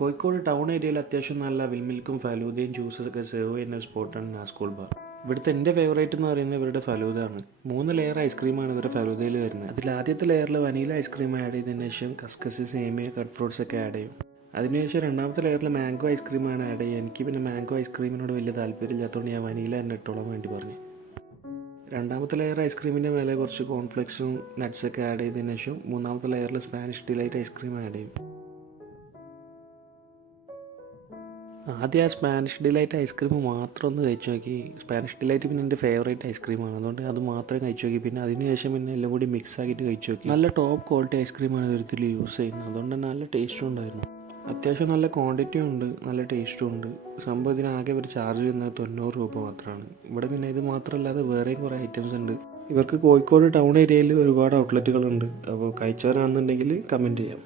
Kozhikode town ഏരിയയിൽ അത്യാവശ്യം നല്ല മിൽക്കും ഫലൂദയും ജ്യൂസൊക്കെ സെർവ് ചെയ്യുന്ന സ്പോട്ടാണ് നാസ്കോൾ ബാർ. ഇവിടുത്തെ എൻ്റെ ഫേവറേറ്റ് എന്ന് പറയുന്നത് ഇവരുടെ ഫലൂദ ആണ്. 3 ലെയർ ഐസ്ക്രീമാണ് ഇവരുടെ ഫലൂദയിൽ വരുന്നത്. അതിൽ ആദ്യത്തെ ലെയറിൽ വനീല ഐസ്ക്രീം ആഡ് ചെയ്തതിന് ശേഷം കസ്കസ്, സേമിയ, കട്ട് ഫ്രൂട്ട്സ് ഒക്കെ ആഡ് ചെയ്യും. അതിനുശേഷം രണ്ടാമത്തെ ലെയറിൽ മാംഗോ ഐസ്ക്രീമാണ് ആഡ് ചെയ്യുക. എനിക്ക് പിന്നെ മാംഗോ ഐസ്ക്രീമിനോട് വലിയ താല്പര്യമില്ലാത്തതുകൊണ്ട് ഞാൻ വനീല തന്നെ ഇട്ടോളാൻ വേണ്ടി പറഞ്ഞു. രണ്ടാമത്തെ ലെയർ ഐസ്ക്രീമിൻ്റെ മേലെ കുറച്ച് കോൺഫ്ലെക്സും നട്ട്സൊക്കെ ആഡ് ചെയ്തതിന് ശേഷം മൂന്നാമത്തെ ലെയറിൽ സ്പാനിഷ് ഡിലൈറ്റ് ഐസ്ക്രീം ആഡ് ചെയ്യും. ആദ്യം ആ സ്പാനിഷ് ഡിലൈറ്റ് ഐസ്ക്രീം മാത്രം ഒന്ന് കഴിച്ചു നോക്കി. സ്പാനിഷ് ഡിലൈറ്റ് പിന്നെ എൻ്റെ ഫേവറേറ്റ് ഐസ്ക്രീമാണ്, അതുകൊണ്ട് അത് മാത്രം കഴിച്ചു നോക്കി. പിന്നെ അതിനുശേഷം പിന്നെ എല്ലാം കൂടി മിക്സ് ആക്കിയിട്ട് കഴിച്ചു നോക്കി. നല്ല ടോപ്പ് ക്വാളിറ്റി ഐസ്ക്രീമാണ് ഇവരിതിൽ യൂസ് ചെയ്യുന്നത്, അതുകൊണ്ട് തന്നെ നല്ല ടേസ്റ്റും ഉണ്ടായിരുന്നു. അത്യാവശ്യം നല്ല ക്വാണ്ടിറ്റിയും ഉണ്ട്, നല്ല ടേസ്റ്റും ഉണ്ട്. സംഭവം ഇതിനാകെ ഇവർ ചാർജ് ചെയ്യുന്നത് 90 രൂപ മാത്രമാണ്. ഇവിടെ പിന്നെ ഇത് മാത്രമല്ലാതെ വേറെയും കുറേ ഐറ്റംസ് ഉണ്ട്. ഇവർക്ക് കോഴിക്കോട് ടൗൺ ഏരിയയിൽ ഒരുപാട് ഔട്ട്ലെറ്റുകളുണ്ട്. അപ്പോൾ കഴിച്ചവരാണെന്നുണ്ടെങ്കിൽ കമൻറ്റ് ചെയ്യാം.